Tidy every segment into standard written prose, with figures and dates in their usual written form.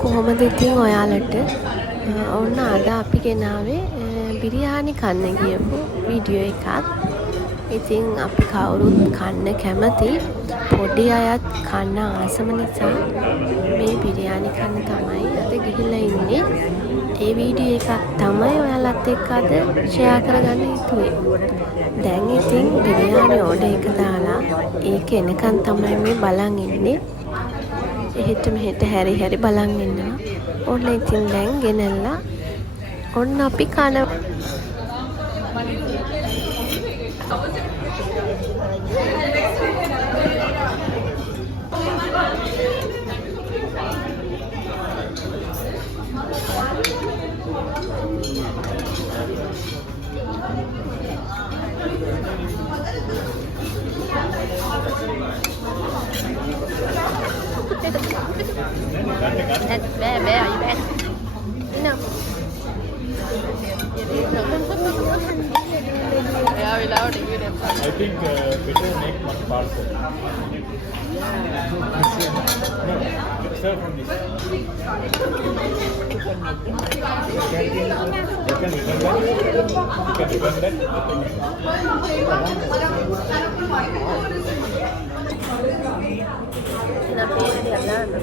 කොහොමද ඉතින් ඔයාලට ඔන්න අද අපි ගෙනාවේ බිරියානි කන්න ගියපු වීඩියෝ එකක්. ඉතින් අපි කවුරුත් කන්න කැමති, පොඩි අයත් කන්න ආසම නිසා මේ බිරියානි කන්න තමයි අද ගිහිල්ලා ඉන්නේ. ඒ වීඩියෝ එකක් තමයි ඔයාලත් එක්ක අද ෂෙයා කරගන්න හිතුවේ. දැන් ඉතින් බිරියානි ඕඩර් එක දාලා ඒක එනකන් තමයි මේ බලන් ඉන්නේ. එහෙට මෙහෙට හැරි හැරි බලන් ඉන්නවා. ඔන්න ඉතින් දැන් ගෙනල්ලා ඔන්න අපි කනවා. Bෑ අයි බෑ. එනම්. යා වෙලාවට ඉන්නේ නැහැ. I think better make one parcel. No, serve from this. You can return that. You can return that. Na pena de hablando.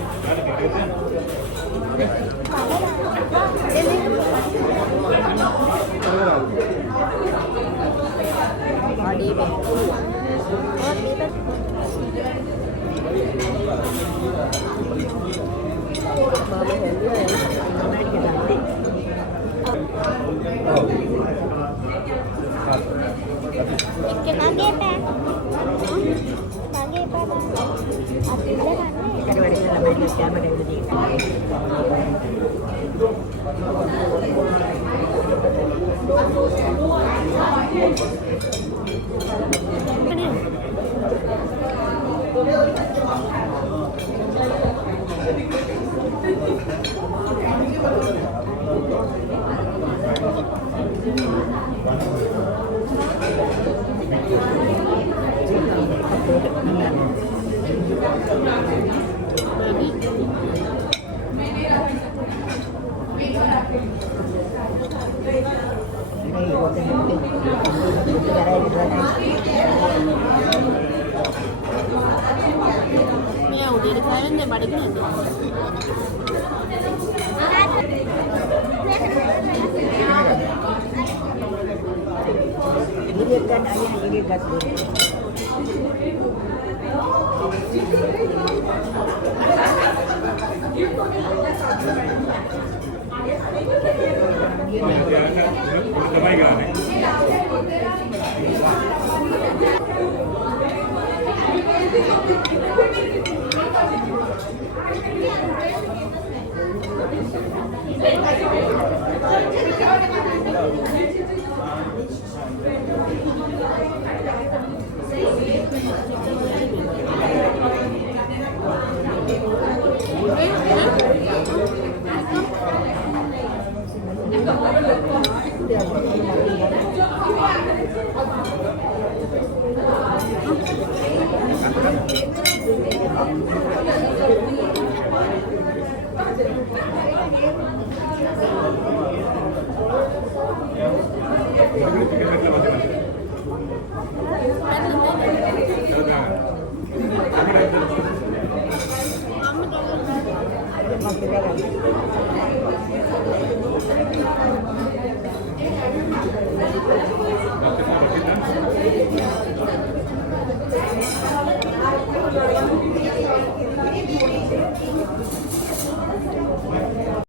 Mira, udah kalian deh balik nanti. Ini kan ayah ini gas.